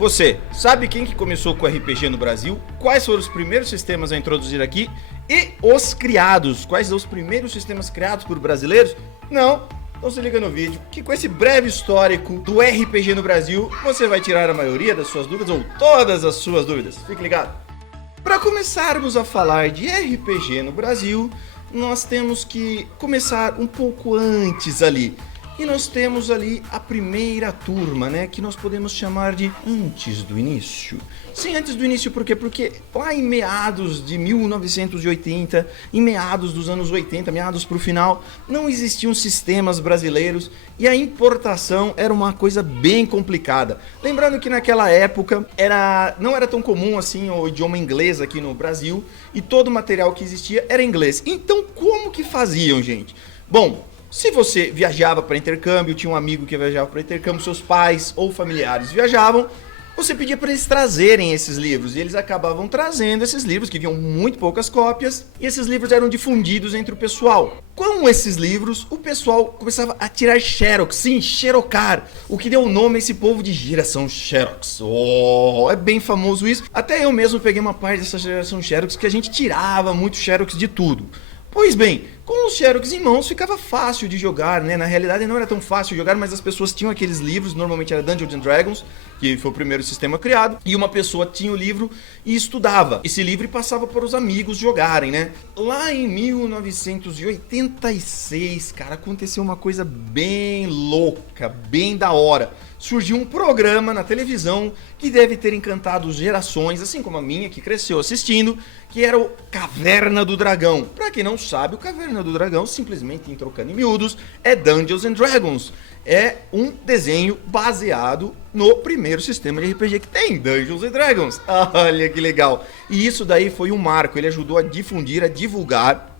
Você sabe quem que começou com RPG no Brasil? Quais foram os primeiros sistemas a introduzir aqui? E os criados? Quais são os primeiros sistemas criados por brasileiros? Não? Então se liga no vídeo, que com esse breve histórico do RPG no Brasil, você vai tirar a maioria das suas dúvidas, ou todas as suas dúvidas. Fique ligado. Para começarmos a falar de RPG no Brasil, nós temos que começar um pouco antes ali. E nós temos ali a primeira turma, né, que nós podemos chamar de antes do início. Sim, antes do início, por quê? Porque lá em meados de 1980, em meados dos anos 80, meados para o final, não existiam sistemas brasileiros e a importação era uma coisa bem complicada. Lembrando que naquela época não era tão comum assim o idioma inglês aqui no Brasil e todo o material que existia era inglês. Então como que faziam, gente? Bom, se você viajava para intercâmbio, tinha um amigo que viajava para intercâmbio, seus pais ou familiares viajavam, você pedia para eles trazerem esses livros, e eles acabavam trazendo esses livros, que vinham muito poucas cópias, e esses livros eram difundidos entre o pessoal. Com esses livros, o pessoal começava a tirar xerox, sim, xerocar, o que deu o nome a esse povo de geração xerox. Oh, é bem famoso isso. Até eu mesmo peguei uma parte dessa geração xerox, que a gente tirava muito xerox de tudo. Pois bem, com os xerox em mãos ficava fácil de jogar, né? Na realidade não era tão fácil de jogar, mas as pessoas tinham aqueles livros, normalmente era Dungeons and Dragons, que foi o primeiro sistema criado, e uma pessoa tinha o livro e estudava esse livro e passava para os amigos jogarem, né? Lá em 1986, cara, aconteceu uma coisa bem louca, bem da hora. Surgiu um programa na televisão que deve ter encantado gerações, assim como a minha, que cresceu assistindo, que era o Caverna do Dragão. Pra quem não sabe, o Caverna do Dragão, simplesmente em trocando em miúdos, é Dungeons and Dragons. É um desenho baseado no primeiro sistema de RPG que tem, Dungeons and Dragons. Olha que legal. E isso daí foi um marco, ele ajudou a difundir, a divulgar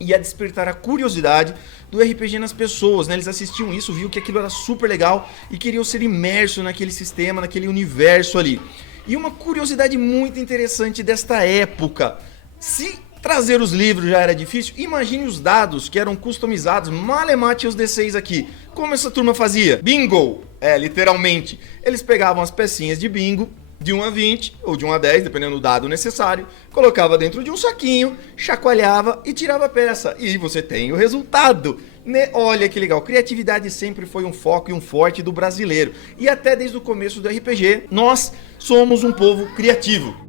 e a despertar a curiosidade do RPG nas pessoas, né? Eles assistiam isso, viam que aquilo era super legal e queriam ser imersos naquele sistema, naquele universo ali. E uma curiosidade muito interessante desta época, se trazer os livros já era difícil, imagine os dados que eram customizados, malemate os D6 aqui. Como essa turma fazia? Bingo! Literalmente. Eles pegavam as pecinhas de bingo, de 1 a 20, ou de 1 a 10, dependendo do dado necessário, colocava dentro de um saquinho, chacoalhava e tirava a peça. E você tem o resultado, né? Olha que legal, criatividade sempre foi um foco e um forte do brasileiro. E até desde o começo do RPG, nós somos um povo criativo.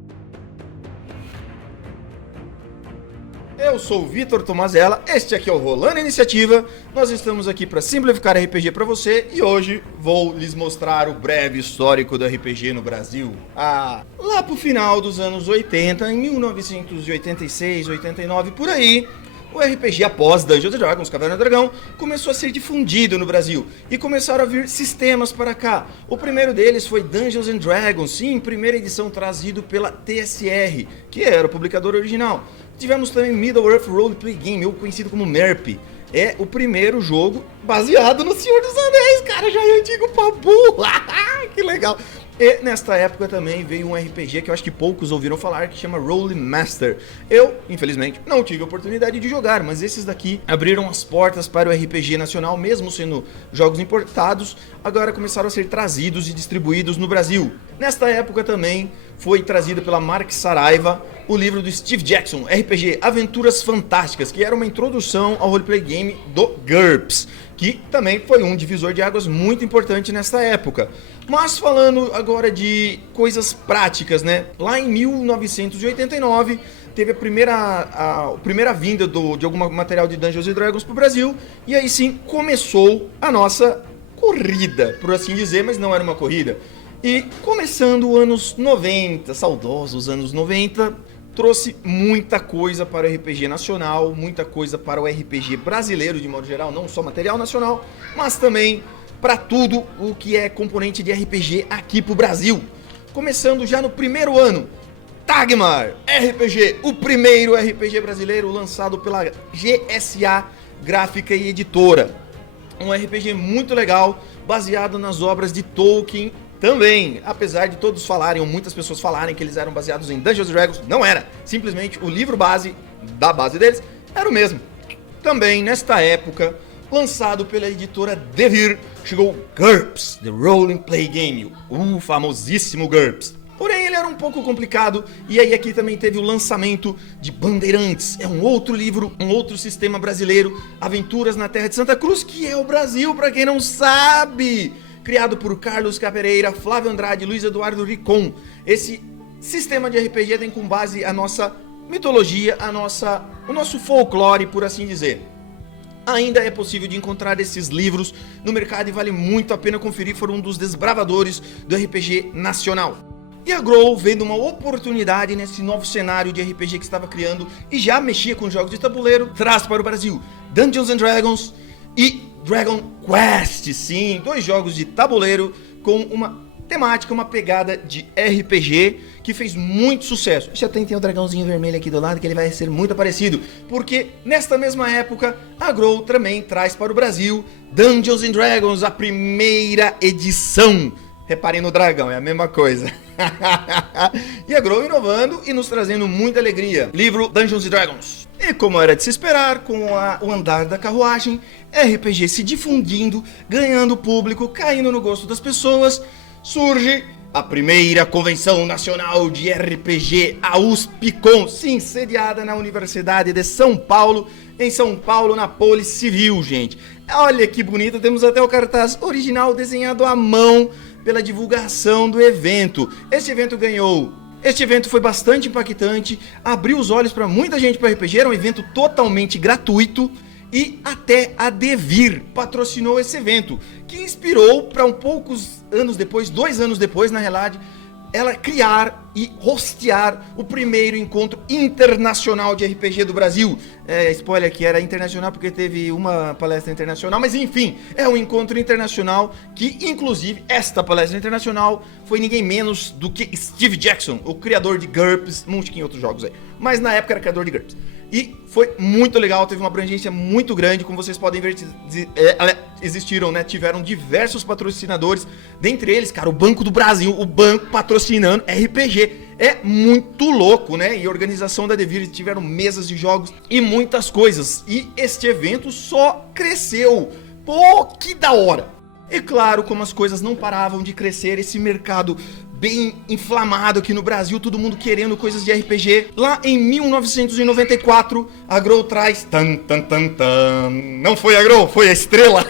Eu sou o Vitor Tomazella, este aqui é o Rolando Iniciativa, nós estamos aqui para simplificar RPG para você e hoje vou lhes mostrar o breve histórico do RPG no Brasil. Lá pro final dos anos 80, em 1986, 89, por aí, o RPG após Dungeons & Dragons, Caverna do Dragão, começou a ser difundido no Brasil e começaram a vir sistemas para cá. O primeiro deles foi Dungeons & Dragons, sim, primeira edição trazido pela TSR, que era o publicador original. Tivemos também Middle-earth Roleplay Game, ou conhecido como MERP. É o primeiro jogo baseado no Senhor dos Anéis, cara, já é antigo pra burro. Que legal. E nesta época também veio um RPG que eu acho que poucos ouviram falar, que chama Rolling Master. Eu, infelizmente, não tive a oportunidade de jogar, mas esses daqui abriram as portas para o RPG nacional, mesmo sendo jogos importados, agora começaram a ser trazidos e distribuídos no Brasil. Nesta época também foi trazida pela Mark Saraiva o livro do Steve Jackson, RPG Aventuras Fantásticas, que era uma introdução ao roleplay game do GURPS, que também foi um divisor de águas muito importante nessa época. Mas falando agora de coisas práticas, né? Lá em 1989 teve a primeira vinda de algum material de Dungeons & Dragons pro Brasil, e aí sim começou a nossa corrida, por assim dizer, mas não era uma corrida. E começando os anos 90, saudosos anos 90, trouxe muita coisa para o RPG nacional, muita coisa para o RPG brasileiro de modo geral, não só material nacional, mas também para tudo o que é componente de RPG aqui pro Brasil. Começando já no primeiro ano, Tagmar RPG, o primeiro RPG brasileiro lançado pela GSA Gráfica e Editora. Um RPG muito legal, baseado nas obras de Tolkien também, apesar de todos falarem, ou muitas pessoas falarem que eles eram baseados em Dungeons & Dragons, não era. Simplesmente o livro base da base deles era o mesmo. Também, nesta época, lançado pela editora Devir, chegou GURPS, The Role Play Game, o famosíssimo GURPS. Porém, ele era um pouco complicado, e aí aqui também teve o lançamento de Bandeirantes. É um outro livro, um outro sistema brasileiro, Aventuras na Terra de Santa Cruz, que é o Brasil, pra quem não sabe. Criado por Carlos Capereira, Flávio Andrade e Luiz Eduardo Ricon. Esse sistema de RPG tem como base a nossa mitologia, o nosso folclore, por assim dizer. Ainda é possível de encontrar esses livros no mercado e vale muito a pena conferir, foram um dos desbravadores do RPG nacional. E a Grow, vendo uma oportunidade nesse novo cenário de RPG que estava criando e já mexia com jogos de tabuleiro, traz para o Brasil Dungeons and Dragons e Dragon Quest, sim, 2 jogos de tabuleiro com uma temática, uma pegada de RPG que fez muito sucesso. Já tem o dragãozinho vermelho aqui do lado que ele vai ser muito parecido, porque nesta mesma época a Grow também traz para o Brasil Dungeons and Dragons, a primeira edição. Reparem no dragão, é a mesma coisa. E a Grow inovando e nos trazendo muita alegria. Livro Dungeons and Dragons. E como era de se esperar, com o andar da carruagem, RPG se difundindo, ganhando público, caindo no gosto das pessoas, surge a primeira Convenção Nacional de RPG, a USPCOM, sim, sediada na Universidade de São Paulo, em São Paulo, na Poli Civil, gente. Olha que bonito, temos até o cartaz original desenhado à mão pela divulgação do evento. Este evento foi bastante impactante, abriu os olhos para muita gente para RPG, era um evento totalmente gratuito e até a Devir patrocinou esse evento, que inspirou para poucos anos depois, 2 anos depois na realidade, ela criar e hostear o primeiro encontro internacional de RPG do Brasil. Spoiler que era internacional porque teve uma palestra internacional, mas enfim, é um encontro internacional que, inclusive, esta palestra internacional foi ninguém menos do que Steve Jackson, o criador de GURPS, Munchkin e outros jogos aí, mas na época era criador de GURPS. E foi muito legal, teve uma abrangência muito grande, como vocês podem ver, tiveram diversos patrocinadores, dentre eles, cara, o Banco do Brasil, o banco patrocinando RPG, é muito louco, né? E a organização da Devir tiveram mesas de jogos e muitas coisas, e este evento só cresceu, pô, que da hora! E claro, como as coisas não paravam de crescer, esse mercado bem inflamado aqui no Brasil, todo mundo querendo coisas de RPG. Lá em 1994, a Grow traz... Não foi a Grow, foi a Estrela.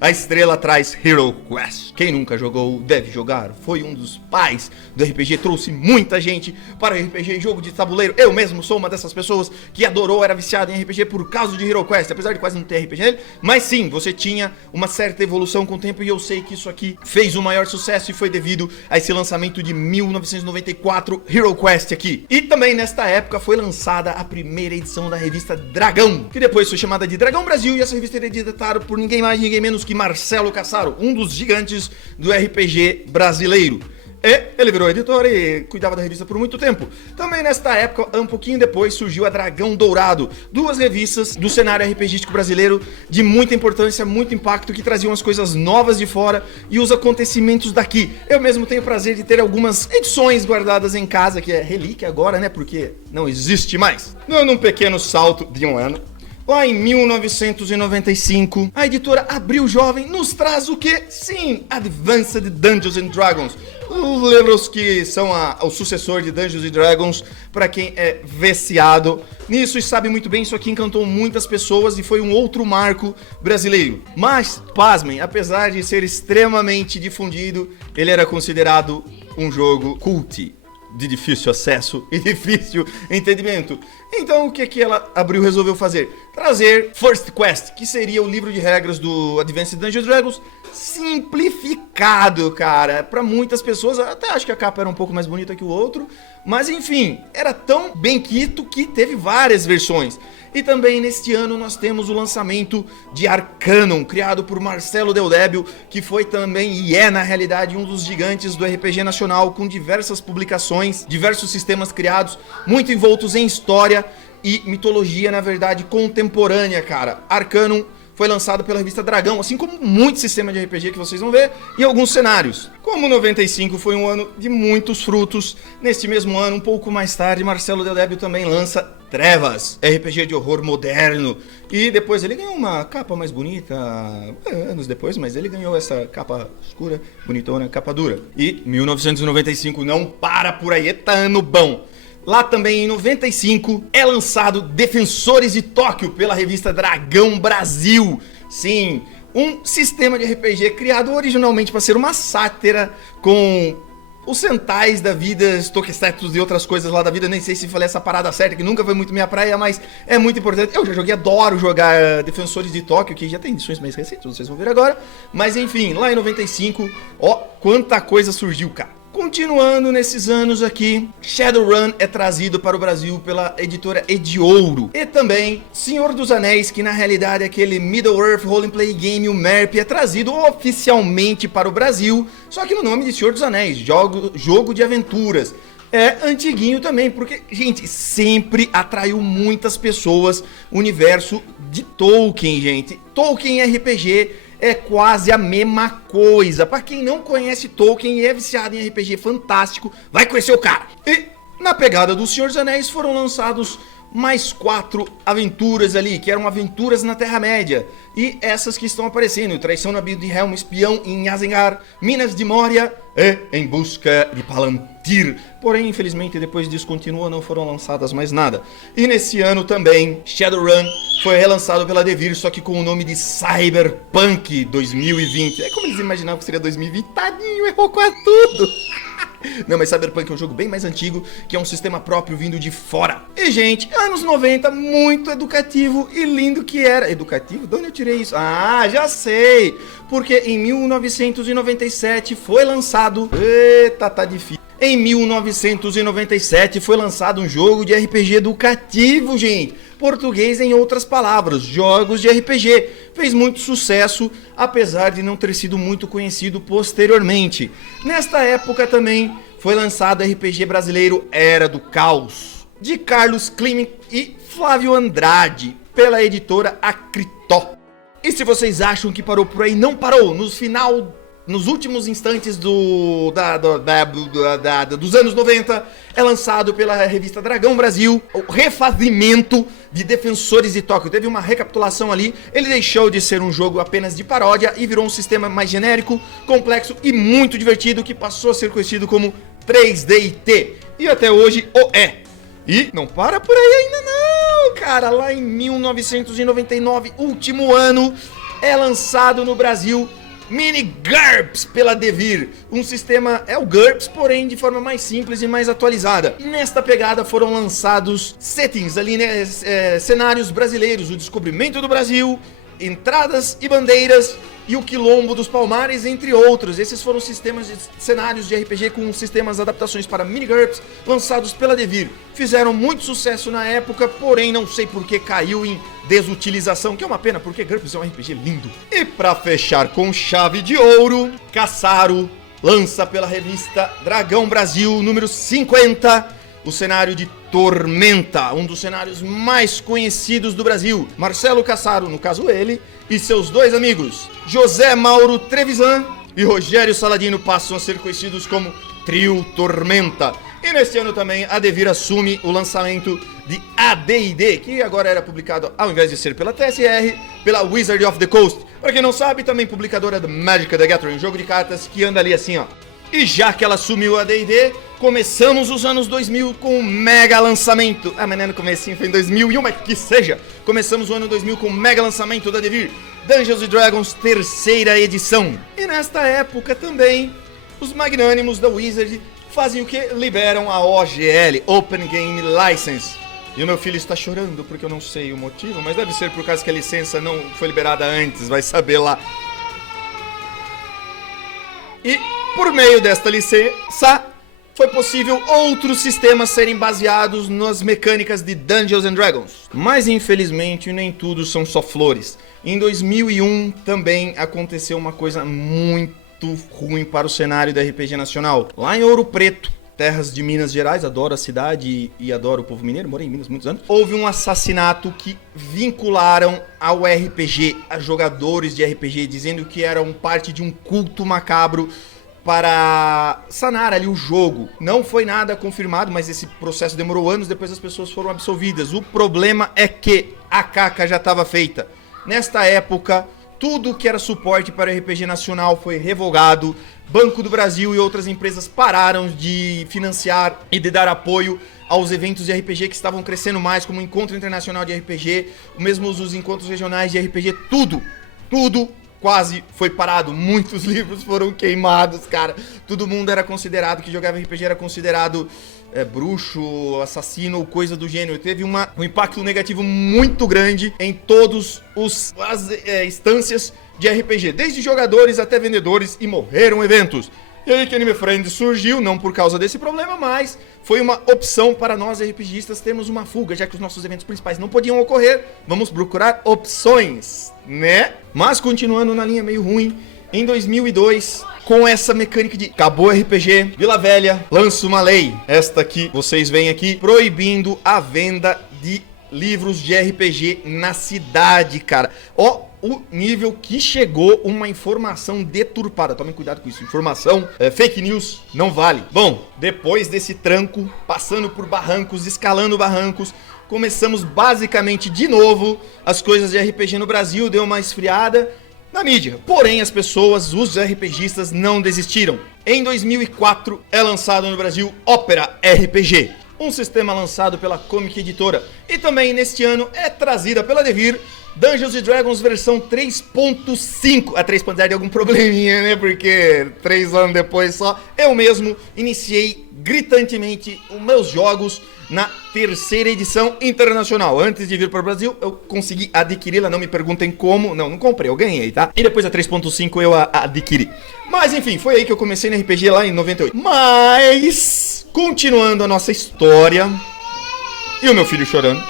A Estrela traz Hero Quest. Quem nunca jogou deve jogar. Foi um dos pais do RPG, trouxe muita gente para o RPG, jogo de tabuleiro. Eu mesmo sou uma dessas pessoas que adorou, era viciado em RPG por causa de Hero Quest, apesar de quase não ter RPG nele. Mas sim, você tinha uma certa evolução com o tempo e eu sei que isso aqui fez o maior sucesso e foi devido a esse lançamento de 1994, Hero Quest aqui. E também nesta época foi lançada a primeira edição da revista Dragão, que depois foi chamada de Dragão Brasil, e essa revista era editada por ninguém mais, ninguém menos que Marcelo Cassaro, um dos gigantes do RPG brasileiro. E ele virou editor e cuidava da revista por muito tempo. Também nesta época, um pouquinho depois, surgiu a Dragão Dourado, 2 revistas do cenário RPGístico brasileiro de muita importância, muito impacto, que traziam as coisas novas de fora e os acontecimentos daqui. Eu mesmo tenho o prazer de ter algumas edições guardadas em casa, que é relíquia agora, né, porque não existe mais. Dando um pequeno salto de um ano, lá em 1995, a editora Abril Jovem nos traz o que? Sim, Advanced Dungeons and Dragons. Os livros que são o sucessor de Dungeons and Dragons, para quem é viciado nisso e sabe muito bem, isso aqui encantou muitas pessoas e foi um outro marco brasileiro. Mas, pasmem, apesar de ser extremamente difundido, ele era considerado um jogo cult, de difícil acesso e difícil entendimento. Então o que ela Abril resolveu fazer? Trazer First Quest, que seria o livro de regras do Advanced Dungeons Dragons simplificado, cara. Para muitas pessoas, até acho que a capa era um pouco mais bonita que o outro, mas enfim, era tão bem quito que teve várias versões. E também neste ano nós temos o lançamento de Arcanum, criado por Marcelo Del Débio, que foi também e é na realidade um dos gigantes do RPG nacional, com diversas publicações, diversos sistemas criados, muito envoltos em história e mitologia, na verdade, contemporânea, cara. Arcanum foi lançado pela revista Dragão, assim como muitos sistemas de RPG que vocês vão ver e alguns cenários. Como 95 foi um ano de muitos frutos, neste mesmo ano, um pouco mais tarde, Marcelo Del Débio também lança Trevas, RPG de horror moderno. E depois ele ganhou uma capa mais bonita, anos depois, mas ele ganhou essa capa escura, bonitona, capa dura. E 1995 não para por aí, tá ano bom. Lá também em 95 é lançado Defensores de Tóquio pela revista Dragão Brasil. Sim, um sistema de RPG criado originalmente para ser uma sátira com os centais da vida, tokusatsu e outras coisas lá da vida. Nem sei se falei essa parada certa, que nunca foi muito minha praia, mas é muito importante. Eu já joguei, adoro jogar Defensores de Tóquio, que já tem edições mais recentes, vocês vão ver agora. Mas enfim, lá em 95, ó, quanta coisa surgiu, cara. Continuando nesses anos aqui, Shadowrun é trazido para o Brasil pela editora Ediouro. E também Senhor dos Anéis, que na realidade é aquele Middle-earth Roleplay Game, o MERP, é trazido oficialmente para o Brasil, só que no nome de Senhor dos Anéis, jogo de aventuras. É antiguinho também, porque, gente, sempre atraiu muitas pessoas o universo de Tolkien, gente. Tolkien RPG é quase a mesma coisa. Pra quem não conhece Tolkien e é viciado em RPG fantástico, vai conhecer o cara. E na pegada do Senhor dos Anéis foram lançados mais 4 aventuras ali, que eram aventuras na Terra-média. E essas que estão aparecendo: Traição na Abismo de Helm, Espião em Isengard, Minas de Moria e Em Busca de Palantir. Porém, infelizmente, depois descontinua, não foram lançadas mais nada. E nesse ano também, Shadowrun foi relançado pela Devir, só que com o nome de Cyberpunk 2020. É como eles imaginavam que seria 2020. Tadinho, errou quase tudo. Não, mas Cyberpunk é um jogo bem mais antigo, que é um sistema próprio vindo de fora. E, gente, anos 90, muito educativo e lindo que era. Educativo? De onde eu tirei isso? Ah, já sei! Porque em 1997 foi lançado... Eita, tá difícil. Em 1997 foi lançado um jogo de RPG educativo, gente. Português em outras palavras, jogos de RPG. Fez muito sucesso, apesar de não ter sido muito conhecido posteriormente. Nesta época também foi lançado o RPG brasileiro Era do Caos, de Carlos Klimek e Flávio Andrade, pela editora Acritó. E se vocês acham que parou por aí, não parou. Nos últimos instantes dos anos 90, é lançado pela revista Dragão Brasil o refazimento de Defensores de Tóquio. Teve uma recapitulação ali, ele deixou de ser um jogo apenas de paródia e virou um sistema mais genérico, complexo e muito divertido, que passou a ser conhecido como 3D&T. E até hoje o é. E não para por aí ainda não, cara. Lá em 1999, último ano, é lançado no Brasil Mini GURPS pela Devir. Um sistema, é o GURPS, porém de forma mais simples e mais atualizada. E nesta pegada foram lançados settings ali, né, cenários brasileiros, o descobrimento do Brasil, entradas e bandeiras e o Quilombo dos Palmares, entre outros. Esses foram sistemas de cenários de RPG com sistemas de adaptações para Mini GURPS lançados pela Devir. Fizeram muito sucesso na época, porém não sei por que caiu em desutilização, que é uma pena, porque GURPS é um RPG lindo. E pra fechar com chave de ouro, Caçaro lança pela revista Dragão Brasil, número 50, o cenário de Tormenta, um dos cenários mais conhecidos do Brasil. Marcelo Caçaro, no caso ele, e seus dois amigos, José Mauro Trevisan e Rogério Saladino, passam a ser conhecidos como Trio Tormenta. E neste ano também a Devir assume o lançamento de AD&D, que agora era publicado, ao invés de ser pela TSR, pela Wizard of the Coast. Pra quem não sabe, também publicadora do Magic the Gathering, jogo de cartas que anda ali assim, ó. E já que ela assumiu a D&D, começamos os anos 2000 com um mega lançamento. Ah, mas não é no comecinho, foi em 2001, mas que seja. Começamos o ano 2000 com um mega lançamento da Devir, Dungeons & Dragons, terceira edição. E nesta época também, os magnânimos da Wizard fazem o que? Liberam a OGL, Open Game License. E o meu filho está chorando porque eu não sei o motivo, mas deve ser por causa que a licença não foi liberada antes, vai saber lá. E por meio desta licença, foi possível outros sistemas serem baseados nas mecânicas de Dungeons & Dragons. Mas infelizmente nem tudo são só flores. Em 2001 também aconteceu uma coisa muito ruim para o cenário da RPG nacional. Lá em Ouro Preto, terras de Minas Gerais, adoro a cidade e adoro o povo mineiro, morei em Minas muitos anos. Houve um assassinato que vincularam ao RPG, a jogadores de RPG, dizendo que eram parte de um culto macabro para sanar ali o jogo. Não foi nada confirmado, mas esse processo demorou anos, depois as pessoas foram absolvidas. O problema é que a caca já estava feita. Nesta época, tudo que era suporte para RPG nacional foi revogado. Banco do Brasil e outras empresas pararam de financiar e de dar apoio aos eventos de RPG que estavam crescendo mais, como o Encontro Internacional de RPG, mesmo os encontros regionais de RPG, tudo quase foi parado. Muitos livros foram queimados, cara. Todo mundo era considerado, que jogava RPG era considerado bruxo, assassino ou coisa do gênero. Teve um impacto negativo muito grande em todas as instâncias de RPG, desde jogadores até vendedores, e morreram eventos. E aí que Anime Friend surgiu, não por causa desse problema, mas foi uma opção para nós RPGistas termos uma fuga, já que os nossos eventos principais não podiam ocorrer. Vamos procurar opções, né? Mas continuando na linha meio ruim, em 2002, com essa mecânica de acabou RPG, Vila Velha lança uma lei, esta aqui, vocês veem aqui, proibindo a venda de livros de RPG na cidade, cara. Ó, o nível que chegou uma informação deturpada. Tomem cuidado com isso. Informação, fake news, não vale. Bom, depois desse tranco, passando por barrancos, escalando barrancos, começamos basicamente de novo as coisas de RPG no Brasil. Deu uma esfriada na mídia. Porém, as pessoas, os RPGistas, não desistiram. Em 2004, é lançado no Brasil Opera RPG, um sistema lançado pela Comic Editora. E também neste ano é trazida pela Devir Dungeons & Dragons versão 3.5. A 3.0 de algum probleminha, né? Porque 3 anos depois só, eu mesmo iniciei gritantemente os meus jogos na terceira edição internacional. Antes de vir para o Brasil, eu consegui adquiri-la, não me perguntem como. Não comprei, eu ganhei, tá? E depois a 3.5 eu adquiri. Mas enfim, foi aí que eu comecei no RPG lá em 98. Mas, continuando a nossa história, e o meu filho chorando,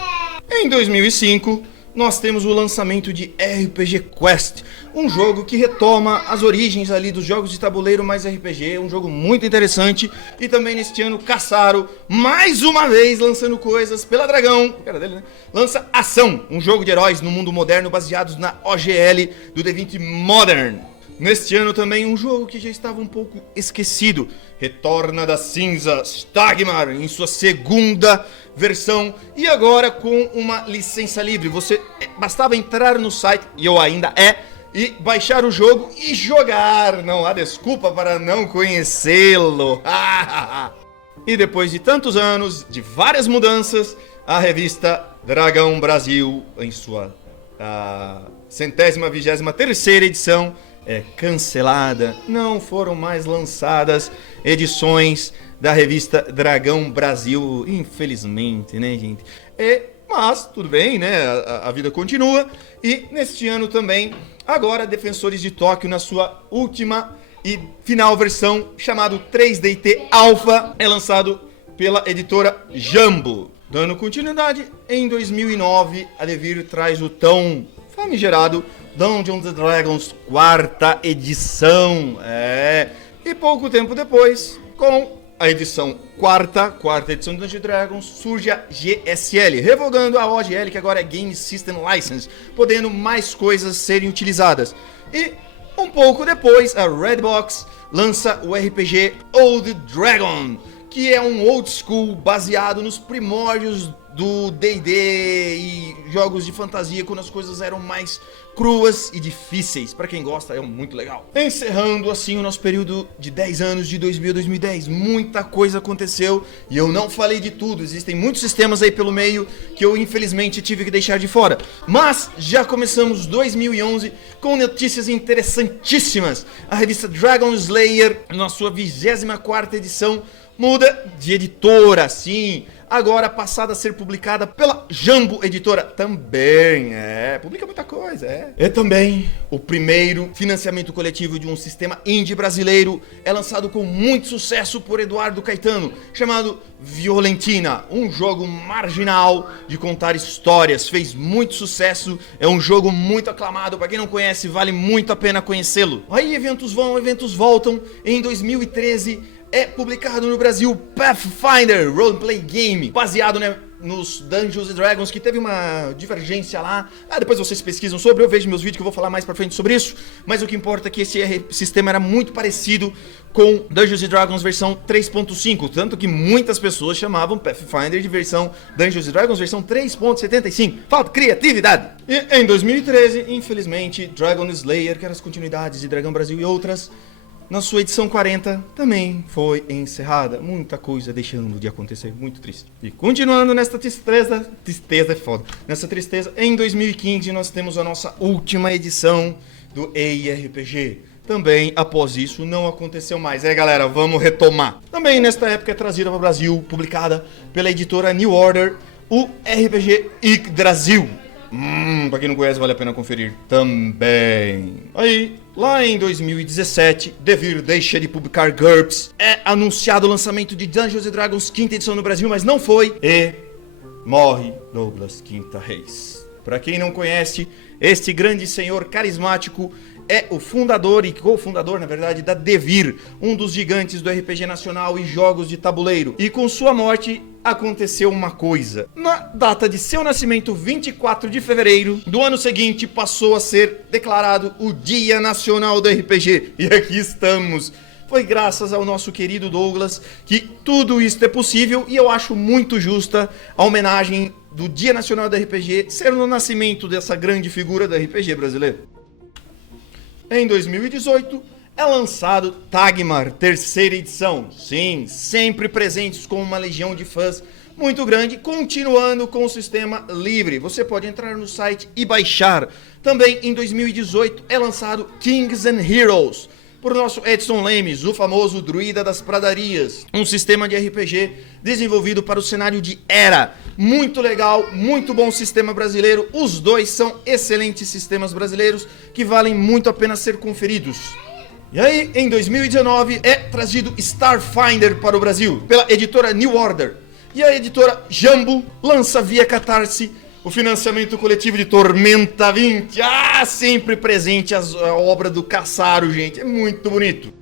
em 2005... nós temos o lançamento de RPG Quest, um jogo que retoma as origens ali dos jogos de tabuleiro mais RPG, um jogo muito interessante. E também neste ano, Caçaro, mais uma vez lançando coisas pela Dragão, cara dele, né? Lança Ação, um jogo de heróis no mundo moderno baseados na OGL do D20 Modern. Neste ano também um jogo que já estava um pouco esquecido, Retorna da Cinza, Stagmar, em sua segunda versão, e agora com uma licença livre. Você bastava entrar no site, e eu ainda e baixar o jogo e jogar. Não há desculpa para não conhecê-lo. E depois de tantos anos, de várias mudanças, a revista Dragão Brasil, em sua 123ª edição, é cancelada. Não foram mais lançadas edições da revista Dragão Brasil, infelizmente, né, gente? Mas tudo bem, né? A vida continua. E neste ano também, agora Defensores de Tóquio, na sua última e final versão, chamado 3DT Alpha, é lançado pela editora Jambo. Dando continuidade, em 2009, a Devir traz o tão famigerado Dungeons & Dragons 4ª edição. E pouco tempo depois, com a edição quarta edição de Dungeons & Dragons, surge a GSL, revogando a OGL, que agora é Game System License, podendo mais coisas serem utilizadas. E um pouco depois, a Redbox lança o RPG Old Dragon, que é um old school baseado nos primórdios do D&D e jogos de fantasia, quando as coisas eram mais cruas e difíceis. Pra quem gosta, é muito legal. Encerrando assim o nosso período de 10 anos, de 2000 a 2010. Muita coisa aconteceu e eu não falei de tudo. Existem muitos sistemas aí pelo meio que eu infelizmente tive que deixar de fora. Mas já começamos 2011 com notícias interessantíssimas. A revista Dragon Slayer, na sua 24ª edição, muda de editora, sim. Agora passada a ser publicada pela Jambo Editora também. Publica muita coisa, E também o primeiro financiamento coletivo de um sistema indie brasileiro é lançado com muito sucesso por Eduardo Caetano, chamado Violentina, um jogo marginal de contar histórias. Fez muito sucesso, é um jogo muito aclamado. Para quem não conhece, vale muito a pena conhecê-lo. Aí eventos vão, eventos voltam. Em 2013 é publicado no Brasil Pathfinder Roleplay Game, baseado nos Dungeons & Dragons, que teve uma divergência lá. Depois vocês pesquisam sobre, eu vejo meus vídeos que eu vou falar mais pra frente sobre isso. Mas o que importa é que esse sistema era muito parecido com Dungeons & Dragons versão 3.5, tanto que muitas pessoas chamavam Pathfinder de versão Dungeons & Dragons versão 3.75. Falta criatividade! E em 2013, infelizmente, Dragon Slayer, que era as continuidades de Dragão Brasil e outras, na sua edição 40, também foi encerrada. Muita coisa deixando de acontecer, muito triste. E continuando nesta tristeza é foda. Nessa tristeza, em 2015 nós temos a nossa última edição do EIRPG. Também, após isso, não aconteceu mais. Galera, vamos retomar. Também nesta época é trazida para o Brasil, publicada pela editora New Order, o RPG Yggdrasil. Pra quem não conhece, vale a pena conferir também. Aí, lá em 2017, Devir deixa de publicar GURPS. É anunciado o lançamento de Dungeons & Dragons 5ª edição no Brasil, mas não foi. E morre Douglas Quinta Reis. Pra quem não conhece, este grande senhor carismático é o fundador e cofundador, na verdade, da Devir, um dos gigantes do RPG nacional e jogos de tabuleiro. E com sua morte, aconteceu uma coisa. Na data de seu nascimento, 24 de fevereiro do ano seguinte, passou a ser declarado o Dia Nacional do RPG. E aqui estamos. Foi graças ao nosso querido Douglas que tudo isso é possível, e eu acho muito justa a homenagem do Dia Nacional do RPG ser no nascimento dessa grande figura do RPG brasileiro. Em 2018, é lançado Tagmar, 3ª edição. Sim, sempre presentes com uma legião de fãs muito grande, continuando com o sistema livre. Você pode entrar no site e baixar. Também em 2018 é lançado Kings and Heroes, por nosso Edson Lemes, o famoso Druida das Pradarias. Um sistema de RPG desenvolvido para o cenário de Era. Muito legal, muito bom sistema brasileiro. Os dois são excelentes sistemas brasileiros que valem muito a pena ser conferidos. E aí, em 2019, é trazido Starfinder para o Brasil, pela editora New Order. E a editora Jambu lança via Catarse o financiamento coletivo de Tormenta 20. Sempre presente a obra do Caçaro, gente. É muito bonito.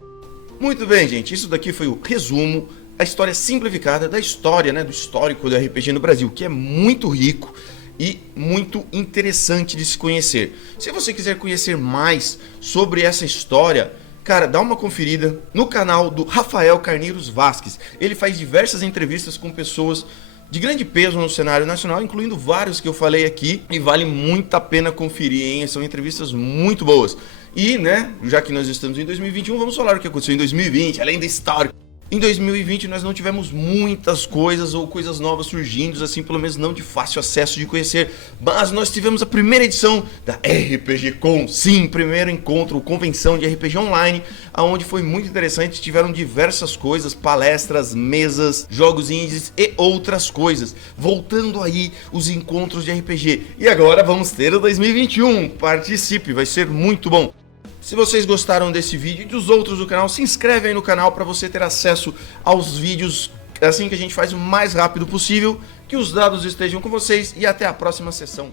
Muito bem, gente. Isso daqui foi o resumo, a história simplificada da história, né, do histórico do RPG no Brasil, que é muito rico e muito interessante de se conhecer. Se você quiser conhecer mais sobre essa história, cara, dá uma conferida no canal do Rafael Carneiros Vasques. Ele faz diversas entrevistas com pessoas de grande peso no cenário nacional, incluindo vários que eu falei aqui, e vale muito a pena conferir, hein? São entrevistas muito boas. E, né, já que nós estamos em 2021, vamos falar o que aconteceu em 2020, além da história. Em 2020 nós não tivemos muitas coisas ou coisas novas surgindo, assim, pelo menos não de fácil acesso de conhecer, mas nós tivemos a primeira edição da RPG Con, sim, primeiro encontro, convenção de RPG online, onde foi muito interessante, tiveram diversas coisas, palestras, mesas, jogos indies e outras coisas, voltando aí os encontros de RPG. E agora vamos ter o 2021, participe, vai ser muito bom. Se vocês gostaram desse vídeo e dos outros do canal, se inscreve aí no canal para você ter acesso aos vídeos assim que a gente faz o mais rápido possível. Que os dados estejam com vocês e até a próxima sessão.